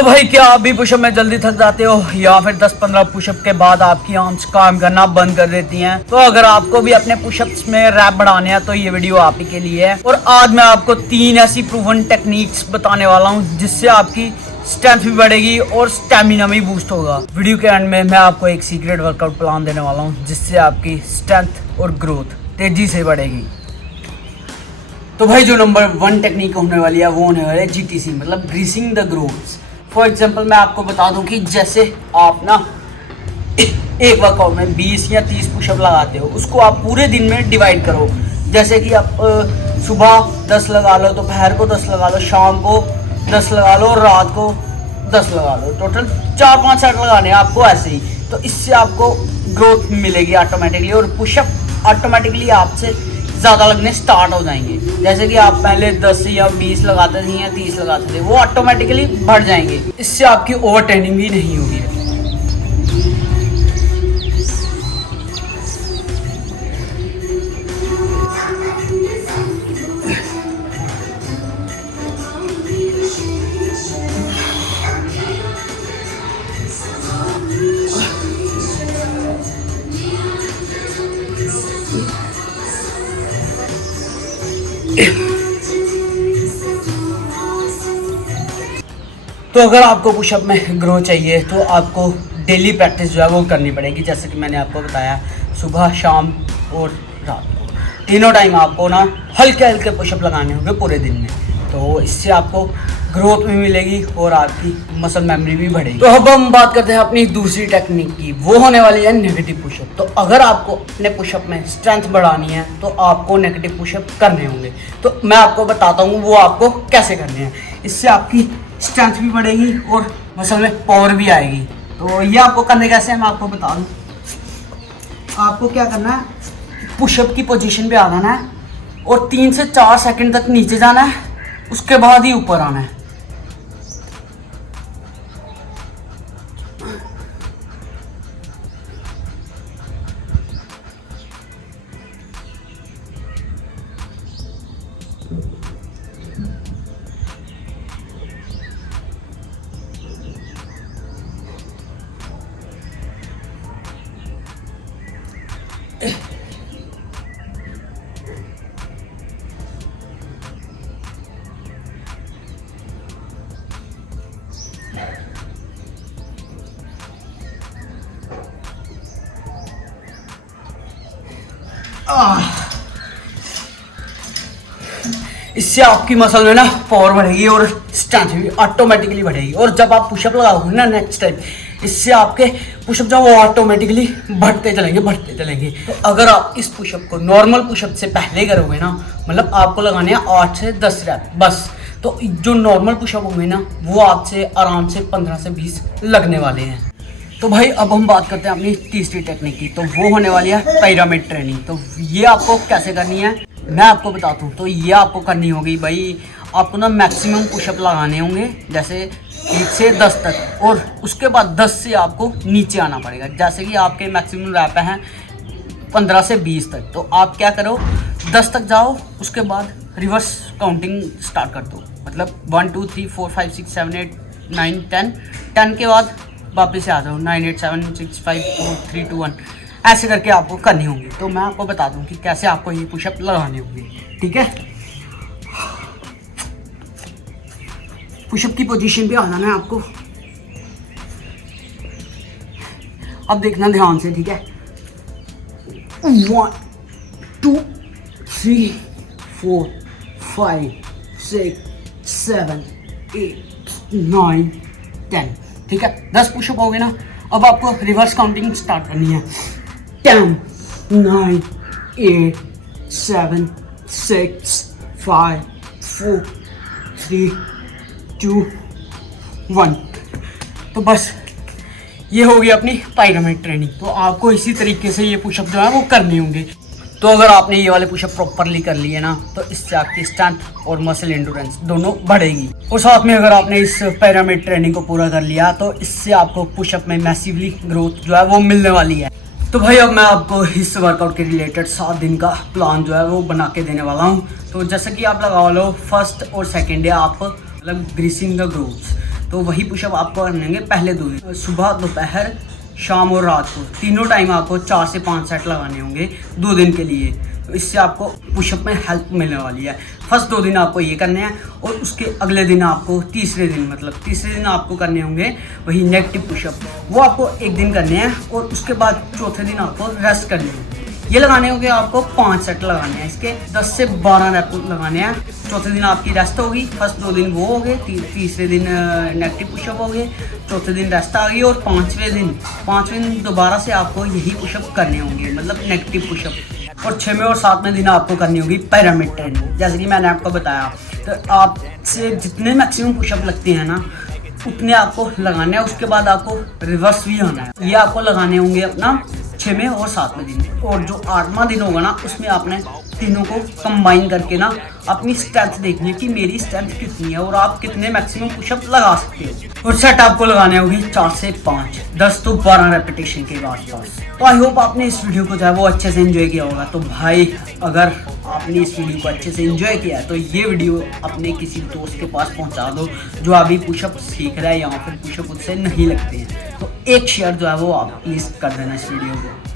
तो भाई क्या आप भी पुशअप में जल्दी थक जाते हो या फिर 10-15 पुशअप के बाद आपकी आर्म्स काम करना बंद कर देती हैं? तो अगर आपको भी अपने पुशअप्स में रैप बढ़ाने हैं तो ये वीडियो आप ही के लिए है। और आज मैं आपको 3 ऐसी प्रूवन टेक्निक्स बताने वाला हूँ जिससे आपकी स्ट्रेंथ भी बढ़ेगी और स्टेमिना भी बूस्ट होगा। वीडियो के एंड में मैं आपको एक सीक्रेट वर्कआउट प्लान देने वाला हूँ जिससे आपकी स्ट्रेंथ और ग्रोथ तेजी से बढ़ेगी। तो भाई जो नंबर 1 टेक्निक होने वाली है वो होने वाली है GTC, मतलब greasing the groves. For example मैं आपको बता दूं कि जैसे आप ना एक वर्कआउट में 20 या 30 पुशअप लगाते हो, उसको आप पूरे दिन में डिवाइड करो। जैसे कि आप सुबह 10 लगा लो, दोपहर को 10 लगा लो, शाम को 10 लगा लो और रात को 10 लगा लो। टोटल 4-5 सेट लगाने हैं आपको ऐसे ही। तो इससे आपको ग्रोथ मिलेगी ऑटोमेटिकली और पुशअप ऑटोमेटिकली आपसे ज़्यादा लगने स्टार्ट हो जाएंगे। जैसे कि आप पहले 10 या 20 लगाते थे या 30 लगाते थे, वो ऑटोमेटिकली बढ़ जाएंगे। इससे आपकी ओवर ट्रेनिंग भी नहीं होगी। तो अगर आपको पुशअप में ग्रो चाहिए तो आपको डेली प्रैक्टिस जो है वो करनी पड़ेगी। जैसे कि मैंने आपको बताया, सुबह, शाम और रात को तीनों टाइम आपको ना हल्के हल्के पुशअप लगाने होंगे पूरे दिन में। तो इससे आपको ग्रोथ भी मिलेगी और आपकी मसल मेमोरी भी बढ़ेगी। तो अब हम बात करते हैं अपनी दूसरी टेक्निक की, वो होने वाली है नेगेटिव पुशअप। तो अगर आपको अपने पुशअप में स्ट्रेंथ बढ़ानी है तो आपको नेगेटिव पुशअप करने होंगे। तो मैं आपको बताता हूँ वो आपको कैसे करने हैं। इससे आपकी स्ट्रेंथ भी बढ़ेगी और मसल में पावर भी आएगी। तो ये आपको करने कैसे है मैं आपको बता दूँ। आपको क्या करना है, पुशअप की पोजीशन पे आ जाना है और 3 से 4 सेकंड तक नीचे जाना है, उसके बाद ही ऊपर आना है। इससे आपकी मसल में ना पावर बढ़ेगी और स्ट्रेंथ भी ऑटोमेटिकली बढ़ेगी। और जब आप पुशअप लगाओगे ना नेक्स्ट टाइम, इससे आपके पुशअप जो वो ऑटोमेटिकली बढ़ते चलेंगे। तो अगर आप इस पुशअप को नॉर्मल पुशअप से पहले करोगे ना, मतलब आपको लगाने हैं 8 से 10 रैप बस, तो जो नॉर्मल पुशअप होंगे ना वो आपसे आराम से 15 से 20 लगने वाले हैं। तो भाई अब हम बात करते हैं अपनी तीसरी टेक्निक की, तो वो होने वाली है पिरामिड ट्रेनिंग। तो ये आपको कैसे करनी है मैं आपको बताता हूँ। तो ये आपको करनी होगी भाई, आपको ना मैक्सिमम पुशअप लगाने होंगे, जैसे 1 से 10 तक, और उसके बाद 10 से आपको नीचे आना पड़ेगा। जैसे कि आपके मैक्सिमम रैप हैं 15 से 20 तक, तो आप क्या करो 10 तक जाओ, उसके बाद रिवर्स काउंटिंग स्टार्ट कर दो। मतलब 1 2 3 4 5 6 7 8 9 10 के बाद वापस से आ जाओ 9 8 7 6 5 4 3 2 1, ऐसे करके आपको करनी होगी। तो मैं आपको बता दूं कि कैसे आपको ये पुशअप लगाने होंगे, ठीक है। पुशअप की पोजीशन पे आना है आपको, अब देखना ध्यान से, ठीक है। 1 2 3 4 5 6 7 8 9 10, ठीक है। 10 पुशअप हो गए ना। अब आपको रिवर्स काउंटिंग स्टार्ट करनी है। 10 9 8 7 6 5 4 3 2 1। तो बस ये हो गई अपनी पिरामिड ट्रेनिंग। तो आपको इसी तरीके से ये पुशअप जो है वो करने होंगे। तो अगर आपने ये वाले पुशअप प्रॉपरली कर लिए ना, तो इससे आपकी स्ट्रेंथ और मसल एंड्योरेंस दोनों बढ़ेगी। और साथ में अगर आपने इस पिरामिड ट्रेनिंग को पूरा कर लिया तो इससे आपको पुशअप में मैसिवली ग्रोथ जो है वो मिलने वाली है। तो भाई अब मैं आपको इस वर्कआउट के रिलेटेड 7 दिन का प्लान जो है वो बना के देने वाला हूँ। तो जैसे कि आप लगा लो फर्स्ट और सेकेंड डे आप मतलब ग्रीसिंग द ग्रोव्स, तो वही पुशअप आपको करने होंगे पहले 2 दिन, सुबह, दोपहर, शाम और रात को, तीनों टाइम आपको 4 से 5 सेट लगाने होंगे 2 दिन के लिए। तो इससे आपको पुशअप में हेल्प मिलने वाली है। फर्स्ट 2 दिन आपको ये करने हैं और उसके अगले दिन आपको तीसरे दिन आपको करने होंगे वही नेगेटिव पुशअप। वो आपको 1 दिन करने हैं और उसके बाद चौथे दिन आपको रेस्ट करनी है। ये लगाने होंगे आपको 5 सेट लगाने हैं, इसके 10 से 12 रैप लगाने हैं। चौथे दिन आपकी रेस्ट होगी। फर्स्ट 2 दिन वो हो गए, तीसरे दिन नेगेटिव पुशअप हो गए, चौथे दिन रेस्ट आ गई और पाँचवें दिन दोबारा से आपको यही पुशअप करने होंगे, मतलब नेगेटिव पुशअप। और 6वें और 7वें दिन आपको करनी होगी पिरामिड ट्रेनिंग। जैसे कि मैंने आपको बताया, तो आपसे जितने मैक्सिमम पुशअप लगते हैं ना उतने आपको लगाने हैं। उसके बाद आपको रिवर्स भी आना है। ये आपको लगाने होंगे अपना 6वें और 7वें दिन। और जो 8वां दिन होगा ना उसमें आपने तीनों को कंबाइन करके ना अपनी स्ट्रेंथ देखनी है कि मेरी स्ट्रेंथ कितनी है और आप कितने मैक्सिमम पुशअप लगा सकते हो। और सेट आपको लगाने होगी 4 से 5, 10 तो 12 रेपिटेशन के आसपास। तो आई होप आपने इस वीडियो को जो है वो अच्छे से एंजॉय किया होगा। तो भाई अगर आपने इस वीडियो को अच्छे से एंजॉय किया है तो ये वीडियो अपने किसी दोस्त के पास पहुंचा दो जो अभी पुशअप सीख रहा है या फिर पुशअप उससे नहीं लगते हैं। तो एक शेयर जो है वो आप प्लीज़ कर देना इस वीडियो को।